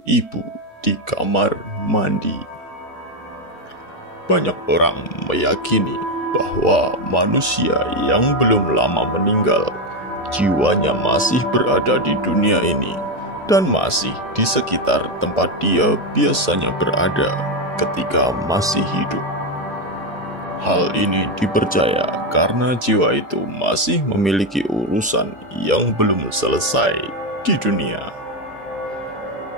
Ibu di kamar mandi. Banyak orang meyakini bahwa manusia yang belum lama meninggal, jiwanya masih berada di dunia ini dan masih di sekitar tempat dia biasanya berada ketika masih hidup. Hal ini dipercaya karena jiwa itu masih memiliki urusan yang belum selesai di dunia.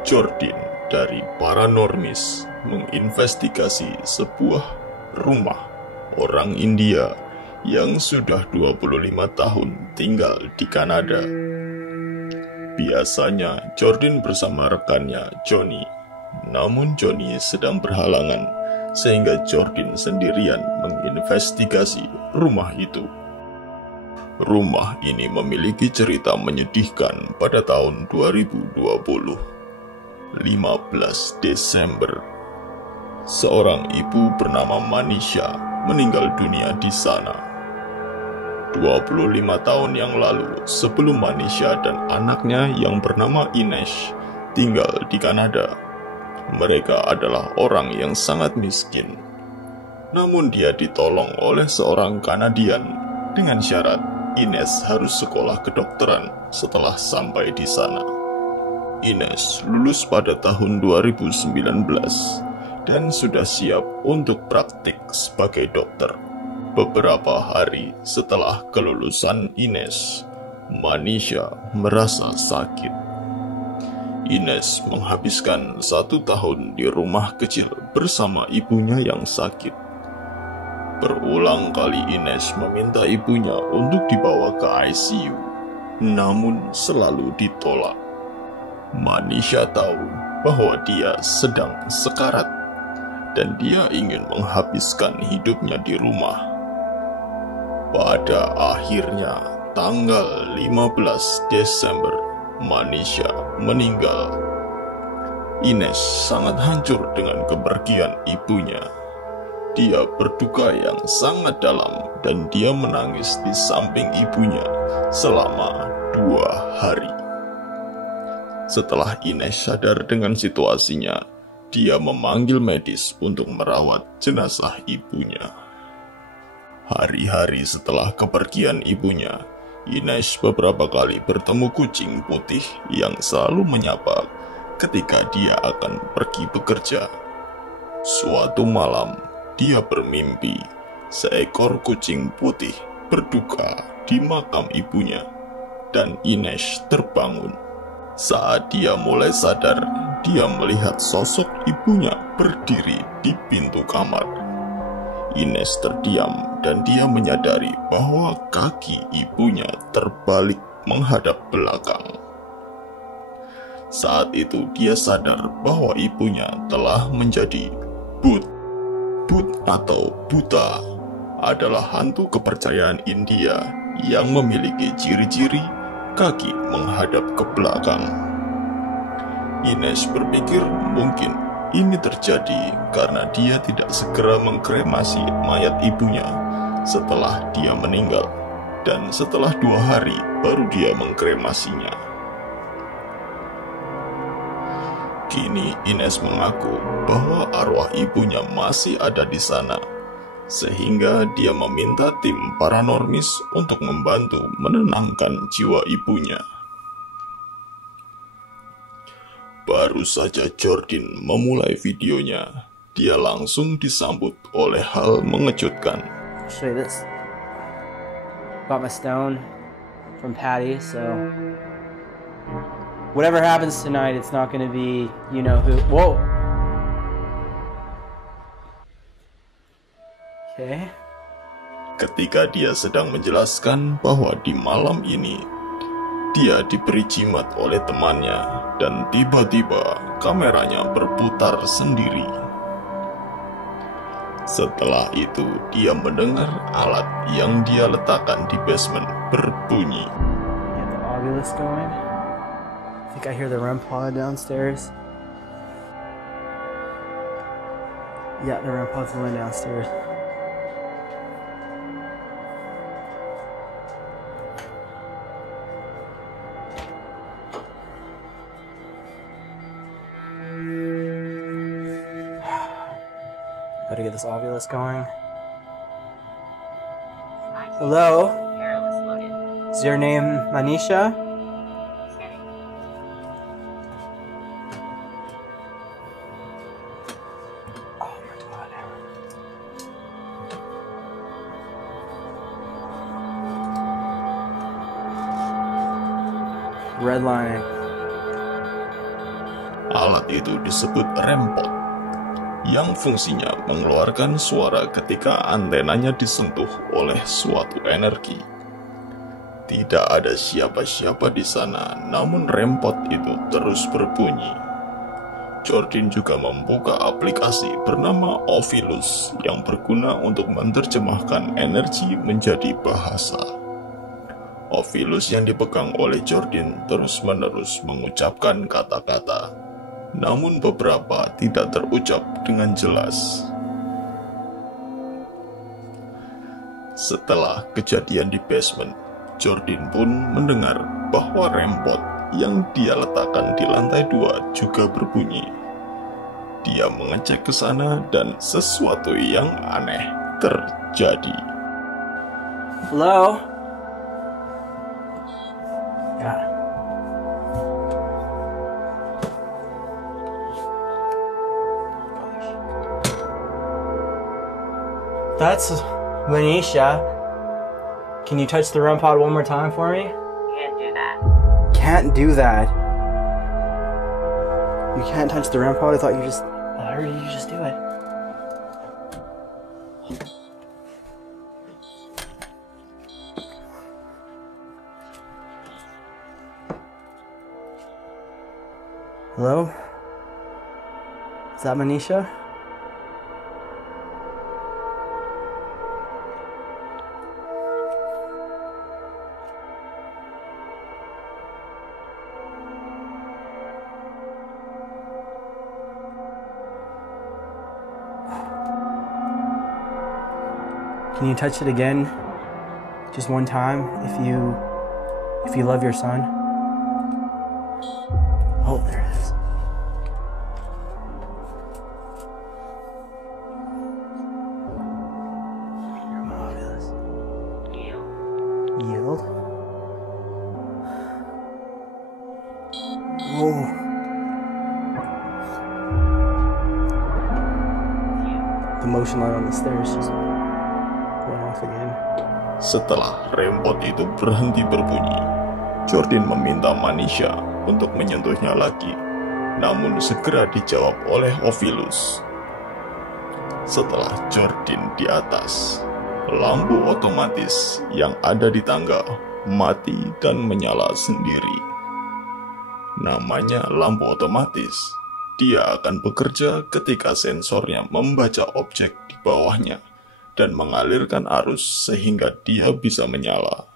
Jordan dari Paranormis menginvestigasi sebuah rumah orang India yang sudah 25 tahun tinggal di Kanada. Biasanya Jordan bersama rekannya Johnny, namun Johnny sedang berhalangan sehingga Jordan sendirian menginvestigasi rumah itu. Rumah ini memiliki cerita menyedihkan pada tahun 2020. 15 Desember, seorang ibu bernama Manisha meninggal dunia di sana. 25 tahun yang lalu, sebelum Manisha dan anaknya yang bernama Ines tinggal di Kanada. Mereka adalah orang yang sangat miskin. Namun dia ditolong oleh seorang Kanadian dengan syarat Ines harus sekolah kedokteran setelah sampai di sana. Ines lulus pada tahun 2019 dan sudah siap untuk praktik sebagai dokter. Beberapa hari setelah kelulusan Ines, Manisha merasa sakit. Ines menghabiskan 1 tahun di rumah kecil bersama ibunya yang sakit. Berulang kali Ines meminta ibunya untuk dibawa ke ICU, namun selalu ditolak. Manisha tahu bahwa dia sedang sekarat dan dia ingin menghabiskan hidupnya di rumah. Pada akhirnya, tanggal 15 Desember, Manisha meninggal. Ines sangat hancur dengan kepergian ibunya. Dia berduka yang sangat dalam dan dia menangis di samping ibunya selama 2 hari. Setelah Ines sadar dengan situasinya, dia memanggil medis untuk merawat jenazah ibunya. Hari-hari setelah kepergian ibunya, Ines beberapa kali bertemu kucing putih yang selalu menyapa ketika dia akan pergi bekerja. Suatu malam, dia bermimpi seekor kucing putih berduka di makam ibunya dan Ines terbangun. Saat dia mulai sadar, dia melihat sosok ibunya berdiri di pintu kamar. Ines terdiam dan dia menyadari bahwa kaki ibunya terbalik menghadap belakang. Saat itu dia sadar bahwa ibunya telah menjadi Bhut. Bhut atau buta adalah hantu kepercayaan India yang memiliki ciri-ciri kaki menghadap ke belakang. Ines berpikir mungkin ini terjadi karena dia tidak segera mengkremasi mayat ibunya setelah dia meninggal, dan setelah 2 hari baru dia mengkremasinya. Kini Ines mengaku bahwa arwah ibunya masih ada di sana, sehingga dia meminta tim Paranormis untuk membantu menenangkan jiwa ibunya. Baru saja Jordan memulai videonya, dia langsung disambut oleh hal mengejutkan. I'll show you this. Got my stone from Patty, so whatever happens tonight, it's not gonna be you know who. Whoa. Okay. Ketika dia sedang menjelaskan bahwa di malam ini dia diberi jimat oleh temannya dan tiba-tiba kameranya berputar sendiri. Setelah itu dia mendengar alat yang dia letakkan di basement berbunyi. Get the Ovilus going. I think I hear the REM pod downstairs. Yeah, the REM pod's going downstairs. Better get this Ovilus going. Hello? Is your name Manisha? Oh my god. Redlining. Alat itu disebut rempot, yang fungsinya mengeluarkan suara ketika antenanya disentuh oleh suatu energi. Tidak ada siapa-siapa di sana, namun rempot itu terus berbunyi. Jordan juga membuka aplikasi bernama Ovilus yang berguna untuk menerjemahkan energi menjadi bahasa. Ovilus yang dipegang oleh Jordan terus-menerus mengucapkan kata-kata, namun beberapa tidak terucap dengan jelas. Setelah kejadian di basement, Jordan pun mendengar bahwa rempot yang dia letakkan di lantai 2 juga berbunyi. Dia mengecek ke sana dan sesuatu yang aneh terjadi. Hello? Yeah. That's Manisha. Can you touch the REM pod one more time for me? Can't do that. Can't do that. You can't touch the REM pod? I heard you just do it. Hello? Is that Manisha? Can you touch it again? Just one time, if you love your son? Oh, there it is. Marvelous. Yield. Whoa. The motion light on the stairs just went off again. Setelah rempot itu berhenti berbunyi, Jordan meminta Manisha untuk menyentuhnya lagi, namun segera dijawab oleh Ovilus. Setelah Jordan di atas, lampu otomatis yang ada di tangga mati dan menyala sendiri. Namanya lampu otomatis. Dia akan bekerja ketika sensornya membaca objek di bawahnya dan mengalirkan arus sehingga dia bisa menyala.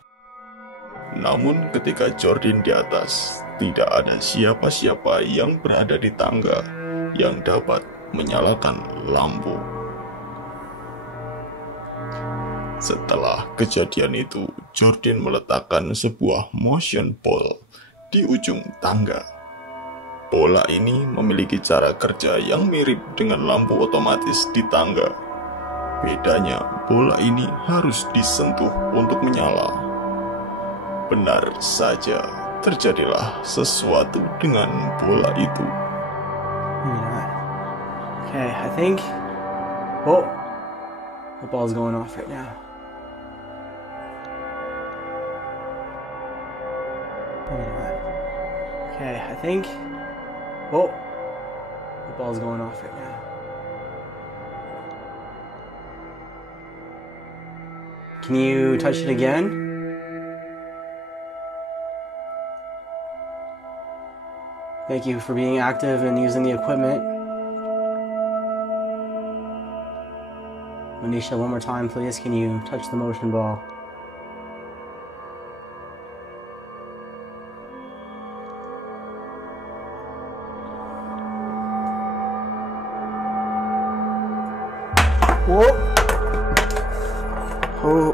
Namun ketika Jordan di atas, tidak ada siapa-siapa yang berada di tangga yang dapat menyalakan lampu. Setelah kejadian itu, Jordan meletakkan sebuah motion pole di ujung tangga. Bola ini memiliki cara kerja yang mirip dengan lampu otomatis di tangga. Bedanya, bola ini harus disentuh untuk menyala. Benar saja, terjadilah sesuatu dengan bola itu. Okay, I think... Oh, the ball's going off right now. Okay, I think... Oh, the ball's going off right now. Can you touch it again? Thank you for being active and using the equipment. Manisha, one more time, please. Can you touch the motion ball? Whoa! Oh.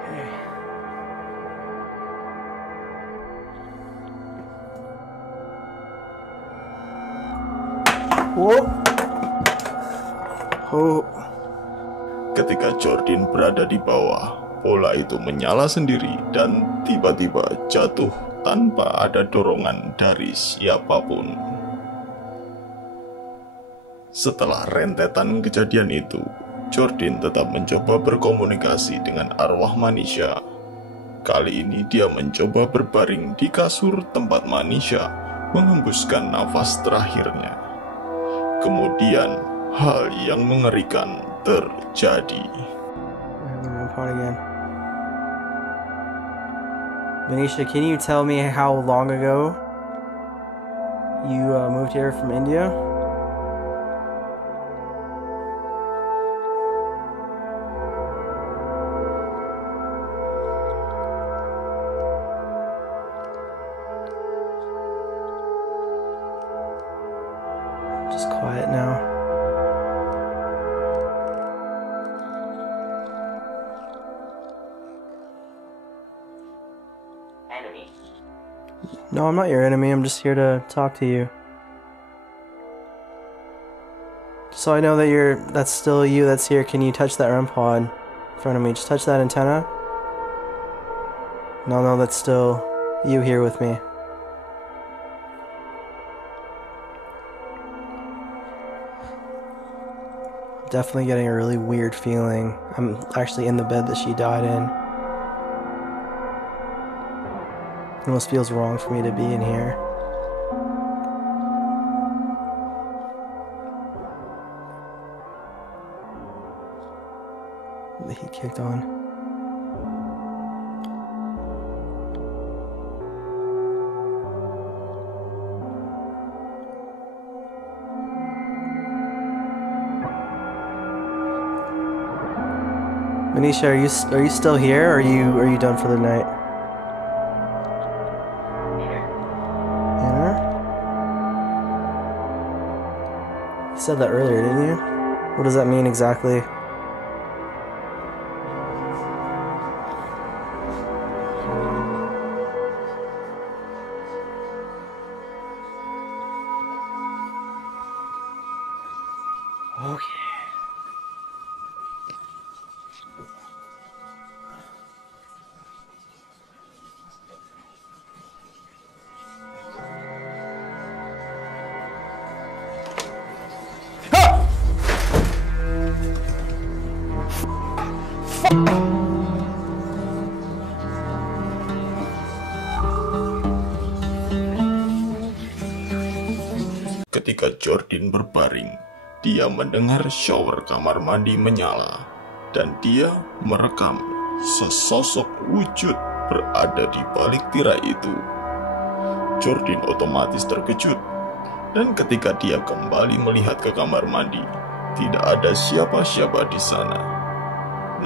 Okay. Ketika Jordan berada di bawah, bola itu menyala sendiri dan tiba-tiba jatuh tanpa ada dorongan dari siapapun. Setelah rentetan kejadian itu, Jordan tetap mencoba berkomunikasi dengan arwah Manisha. Kali ini dia mencoba berbaring di kasur tempat Manisha menghembuskan nafas terakhirnya. Kemudian, hal yang mengerikan terjadi. Manisha, can you tell me how long ago you moved here from India? Just quiet now. Enemy. No, I'm not your enemy. I'm just here to talk to you. So I know that that's still you that's here. Can you touch that REM pod in front of me? Just touch that antenna. No, that's still you here with me. Definitely getting a really weird feeling. I'm actually in the bed that she died in. It almost feels wrong for me to be in here. The heat kicked on. Manisha, are you still here, or are you done for the night? Here? You said that earlier, didn't you? What does that mean exactly? Okay. Ketika Jordan berbaring, dia mendengar shower kamar mandi menyala, dan dia merekam sesosok wujud berada di balik tirai itu. Jordan otomatis terkejut, dan ketika dia kembali melihat ke kamar mandi, tidak ada siapa-siapa di sana.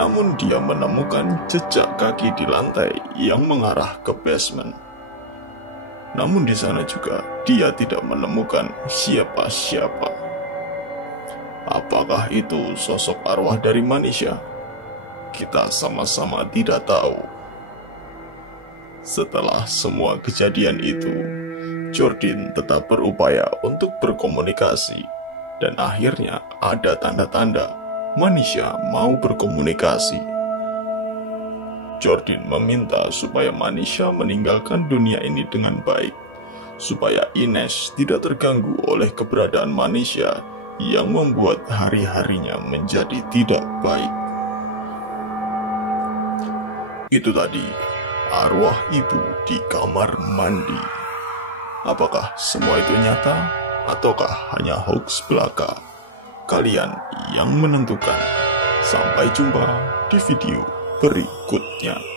Namun dia menemukan jejak kaki di lantai yang mengarah ke basement. Namun di sana juga dia tidak menemukan siapa-siapa. Apakah itu sosok arwah dari Manisha? Kita sama-sama tidak tahu. Setelah semua kejadian itu, Jordan tetap berupaya untuk berkomunikasi, dan akhirnya ada tanda-tanda Manisha mau berkomunikasi. Jordan meminta supaya Manisha meninggalkan dunia ini dengan baik, supaya Ines tidak terganggu oleh keberadaan Manisha yang membuat hari-harinya menjadi tidak baik. Itu tadi arwah ibu di kamar mandi. Apakah semua itu nyata ataukah hanya hoax belaka? Kalian yang menentukan. Sampai jumpa di video berikutnya.